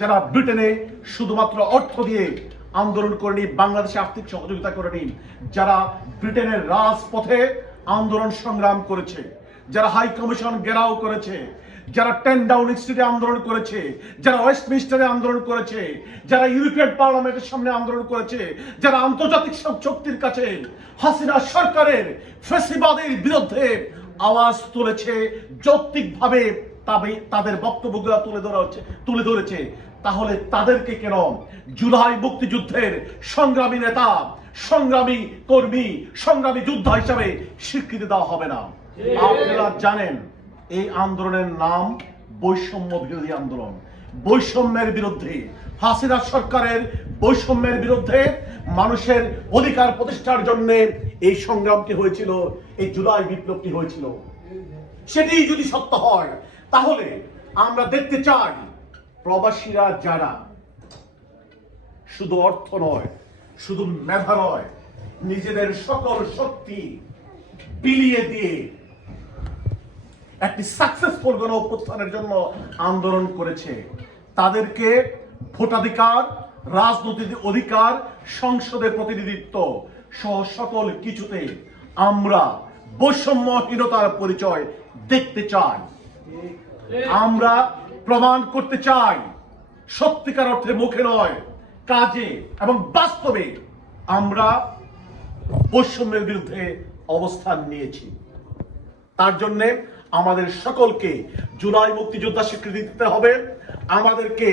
যারা ব্রিটেনে শুধুমাত্র অর্থ দিয়ে আন্দোলন করেনি, বাংলাদেশে আর্থিক সহযোগিতা করেনি, যারা ব্রিটেনের রাজপথে আন্দোলন সংগ্রাম করেছে, যারা হাই কমিশন ঘেরাও করেছে, যারা 10 ডাউনিং স্ট্রিটে আন্দোলন করেছে, যারা ওয়েস্টমিনিস্টারে আন্দোলন করেছে, যারা ইউরোপিয়ান পার্লামেন্টের সামনে আন্দোলন করেছে, যারা আন্তর্জাতিক শক্তির কাছে হাসিনা সরকারের ফ্যাসিবাদের বিরুদ্ধে আওয়াজ তুলেছে, যৌক্তিকভাবে তাদের বক্তব্যগুলো তুলে ধরেছে, তাহলে তাদেরকে কেন জুলাই মুক্তিযুদ্ধের সংগ্রামী নেতা, সংগ্রামী কর্মী, সংগ্রামী যোদ্ধা হিসাবে স্বীকৃতি দেওয়া হবে না? আপনারা জানেন এই আন্দোলনের নাম বৈষম্য বিরোধী আন্দোলন। বৈষম্যের বিরুদ্ধে, হাসিনা সরকারের বৈষম্যের বিরুদ্ধে মানুষের অধিকার প্রতিষ্ঠার জন্য এই সংগ্রামটি হয়েছিল, এই জুলাই বিপ্লবটি হয়েছিল। সেটি যদি সত্য হয় তাহলে আমরা দেখতে চাই প্রবাসীরা যারা শুধু অর্থ নয়, শুধু মেধা নয়, নিজেদের সকল শক্তি বিলিয়ে দিয়ে একটি সাকসেসফুল গণ অভ্যুত্থানের জন্য আন্দোলন করেছে, তাদেরকে ভোটাধিকার, রাজনৈতিক অধিকার, সংসদে প্রতিনিধিত্ব সহ সকল কিছুতে আমরা বৈষম্যহীনতার পরিচয় দেখতে চাই। আমরা প্রমাণ করতে চাই সত্যিকার অর্থে মুখে নয়, কাজে এবং বাস্তবে আমরা বৈষম্যের বিরুদ্ধে অবস্থান নিয়েছি। তার জন্য আমাদের সকলকে জুলাই মুক্তিযোদ্ধা স্বীকৃতি দিতে হবে, আমাদেরকে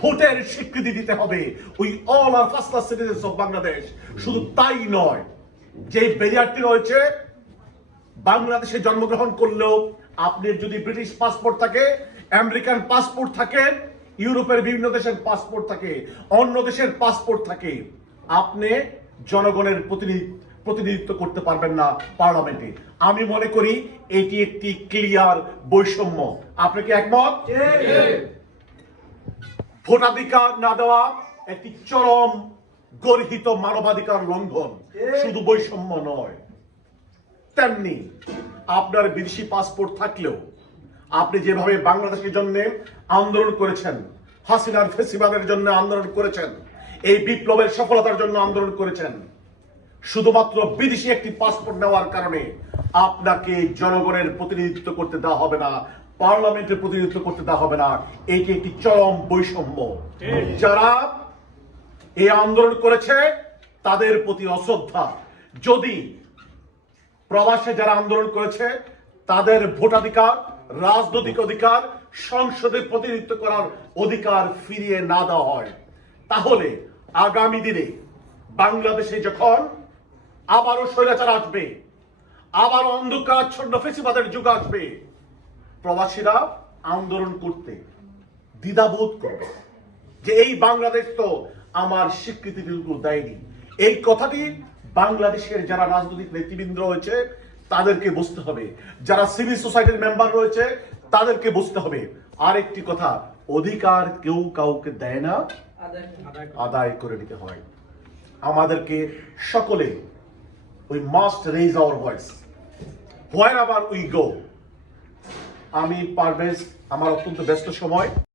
ভোটের স্বীকৃতি দিতে হবে। We all are first class citizens of Bangladesh. শুধু তাই নয়, যে ব্যারিয়ারটি রয়েছে, বাংলাদেশে জন্মগ্রহণ করলেও আপনি যদি ব্রিটিশ পাসপোর্ট থাকে, আমেরিকান পাসপোর্ট থাকে, ইউরোপের বিভিন্ন দেশের পাসপোর্ট থাকে, অন্য দেশের পাসপোর্ট থাকে, আপনি জনগণের প্রতিনিধিত্ব করতে পারবেন না পার্লামেন্টে। আমি মনে করি এটি একটি ক্লিয়ার বৈষম্য। আপনি কি একমত? ভোটাধিকার না দেওয়া একটি চরম গর্হিত মানবাধিকার লঙ্ঘন, শুধু বৈষম্য নয়। তেমনি আপনার বিদেশি পাসপোর্ট থাকলেও আপনি যেভাবে বাংলাদেশের জন্য আন্দোলন করেছেন, হাসিনার ফ্যাসিবাদের জন্য আন্দোলন করেছেন, এই বিপ্লবের সফলতার জন্য আন্দোলন করেছেন, শুধুমাত্র বিদেশি একটি পাসপোর্ট নেওয়ার কারণে আপনাকে জনগণের প্রতিনিধিত্ব করতে দেওয়া হবে না, পার্লামেন্টের প্রতিনিধিত্ব করতে দেওয়া হবে না। এটি একটি চরম বৈষম্য। যারা এই আন্দোলন করেছে তাদের প্রতি অশ্রদ্ধা। যদি প্রবাসে যারা আন্দোলন করেছে তাদের ভোটাধিকার, রাজনৈতিক অধিকার, সংসদে প্রতিনিধিত্ব করার অধিকার ফিরিয়ে না দেওয়া হয়, তাহলে আগামী দিনে বাংলাদেশে যখন আবারও স্বৈরাচার আসবে, আবার অন্ধকারাচ্ছন্ন ফ্যাসিবাদের যুগ আসবে, প্রবাসীরা আন্দোলন করতে দ্বিধাবোধ করবে যে এই বাংলাদেশ তো আমার স্বীকৃতি দেয়নি। এই কথাটি বাংলাদেশের যারা রাজনৈতিক নেতৃবৃন্দ রয়েছে তাদেরকে বুঝতে হবে, যারা সিভিল সোসাইটির মেম্বার রয়েছে তাদেরকে বুঝতে হবে। আরেকটি কথা, অধিকার কেউ কাউকে দেয় না, আদায় করে নিতে হয়। আমাদেরকে সকলে we must raise our voice wherever we go। আমি পারভেজ, আমার অত্যন্ত ব্যস্ত সময়।